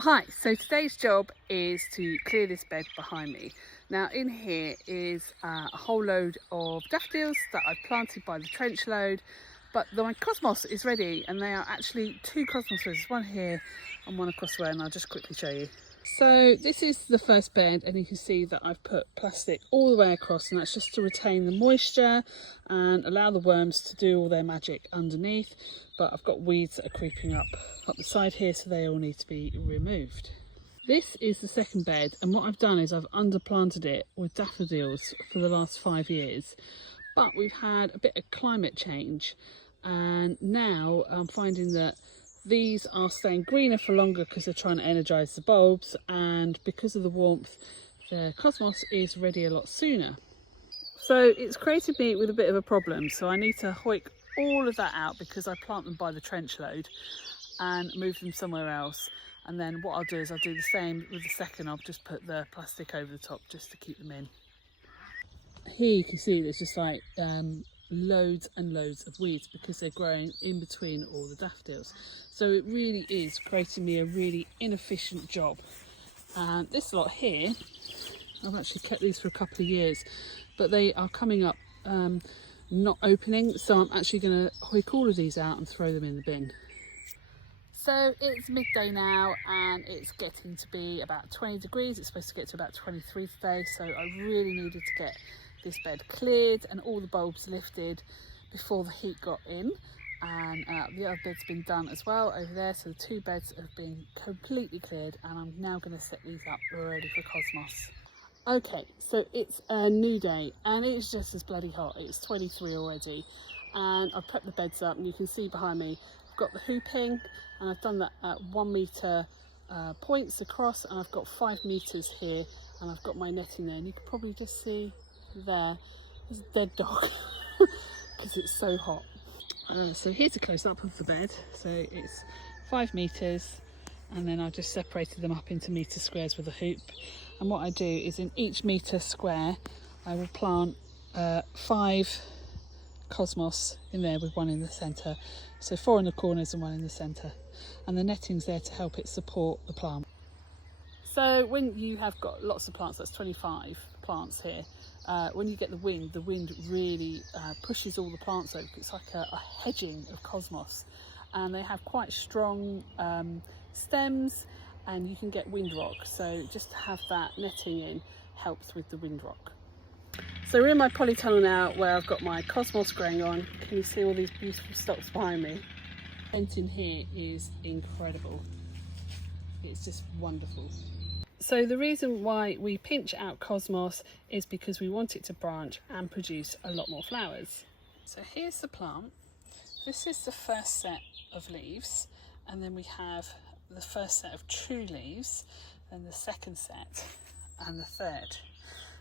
Hi, so today's job is to clear this bed behind me. Now in here is a whole load of daffodils that I've planted by the trench load, but my cosmos is ready and they are actually two cosmoses, one here and one across the way, and I'll just quickly show you. So this is the first bed and you can see that I've put plastic all the way across, and that's just to retain the moisture and allow the worms to do all their magic underneath. But I've got weeds that are creeping up the side here, so they all need to be removed. This is the second bed, and what I've done is I've underplanted it with daffodils for the last 5 years. But we've had a bit of climate change, and now I'm finding that these are staying greener for longer because they're trying to energise the bulbs, and because of the warmth the cosmos is ready a lot sooner. So it's created me with a bit of a problem, so I need to hoik all of that out because I plant them by the trench load and move them somewhere else. And then what I'll do is I'll do the same with the second. I'll just put the plastic over the top just to keep them in. Here you can see there's just like loads and loads of weeds because they're growing in between all the daffodils. So it really is creating me a really inefficient job. And this lot here, I've actually kept these for a couple of years, but they are coming up not opening, so I'm actually going to hoik all of these out and throw them in the bin. So it's midday now and it's getting to be about 20 degrees. It's supposed to get to about 23 today, so I really needed to get this bed cleared and all the bulbs lifted before the heat got in. And the other bed's been done as well over there, so the two beds have been completely cleared, and I'm now going to set these up ready for Cosmos. Okay, so it's a new day and it's just as bloody hot. It's 23 already, and I've prepped the beds up, and you can see behind me I've got the hooping, and I've done that at 1 metre points across, and I've got 5 metres here, and I've got my netting there, and you can probably just see there there's a dead dog because it's so hot. So here's a close-up of the bed. So it's 5 metres, and then I've just separated them up into metre squares with a hoop. And what I do is in each metre square I will plant 5 cosmos in there with 1 in the centre, so 4 in the corners and 1 in the centre, and the netting's there to help it support the plant. So when you have got lots of plants, that's 25 plants here, when you get the wind really pushes all the plants over. It's like a hedging of cosmos, and they have quite strong stems, and you can get wind rock, so just to have that netting in helps with the wind rock. So we're in my polytunnel now where I've got my cosmos growing on. Can you see all these beautiful stalks behind me? The scent in here is incredible. It's just wonderful. So the reason why we pinch out cosmos is because we want it to branch and produce a lot more flowers. So here's the plant. This is the first set of leaves, and then we have the first set of true leaves, then the second set, and the third.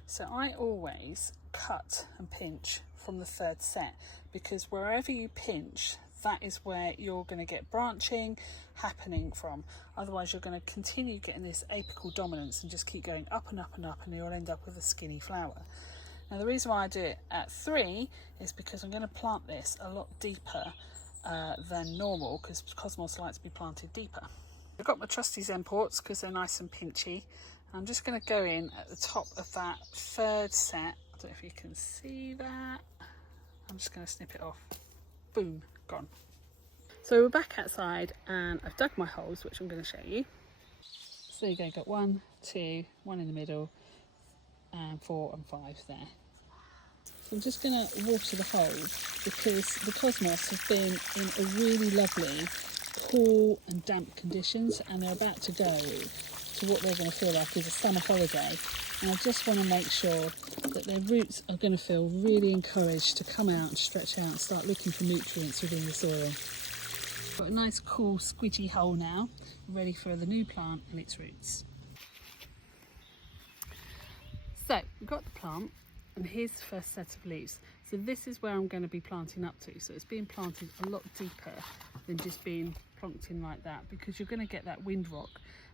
So I always cut and pinch from the third set, because wherever you pinch, that is where you're going to get branching happening from. Otherwise you're going to continue getting this apical dominance and just keep going up and up and up, and you'll end up with a skinny flower. Now the reason why I do it at 3 is because I'm going to plant this a lot deeper than normal, because cosmos likes to be planted deeper. I've got my trusty Zen ports because they're nice and pinchy. I'm just going to go in at the top of that third set. I don't know if you can see that. I'm just going to snip it off. Boom, gone. So we're back outside and I've dug my holes, which I'm going to show you. So there you go, got 1, 2, 1 in the middle, and 4 and 5 there. So I'm just going to water the holes because the cosmos have been in a really lovely cool and damp conditions, and they're about to go to what they're going to feel like is a summer holiday, and I just want to make sure that their roots are going to feel really encouraged to come out and stretch out and start looking for nutrients within the soil. Got a nice cool squidgy hole now, ready for the new plant and its roots. So we've got the plant, and here's the first set of leaves. So this is where I'm going to be planting up to, so it's being planted a lot deeper than just being plonked in like that, because you're going to get that wind rock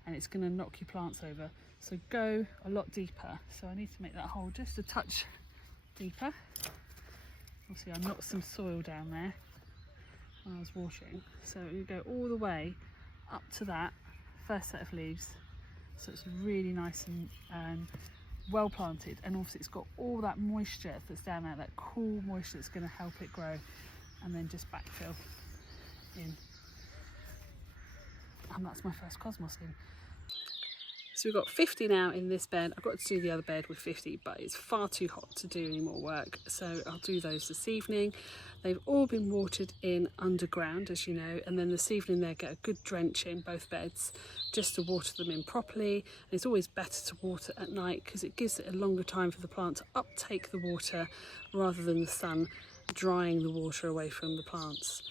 and it's going to knock your plants over. So go a lot deeper. So I need to make that hole just a touch deeper. Obviously I knocked some soil down there when I was watering, so you go all the way up to that first set of leaves, so it's really nice and well planted, and also it's got all that moisture that's down there, that cool moisture that's going to help it grow, and then just backfill in. And that's my first cosmos in. So we've got 50 now in this bed. I've got to do the other bed with 50, but it's far too hot to do any more work, so I'll do those this evening. They've all been watered in underground, as you know, and then this evening they get a good drench in both beds just to water them in properly. And it's always better to water at night because it gives it a longer time for the plant to uptake the water rather than the sun drying the water away from the plants.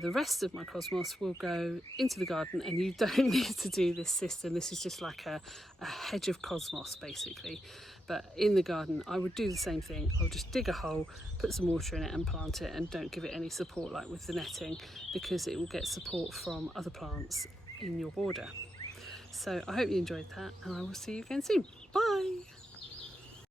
The rest of my cosmos will go into the garden, and you don't need to do this system. This is just like a hedge of cosmos basically. But in the garden I would do the same thing. I'll just dig a hole, put some water in it and plant it, and don't give it any support like with the netting, because it will get support from other plants in your border. So I hope you enjoyed that, and I will see you again soon. Bye!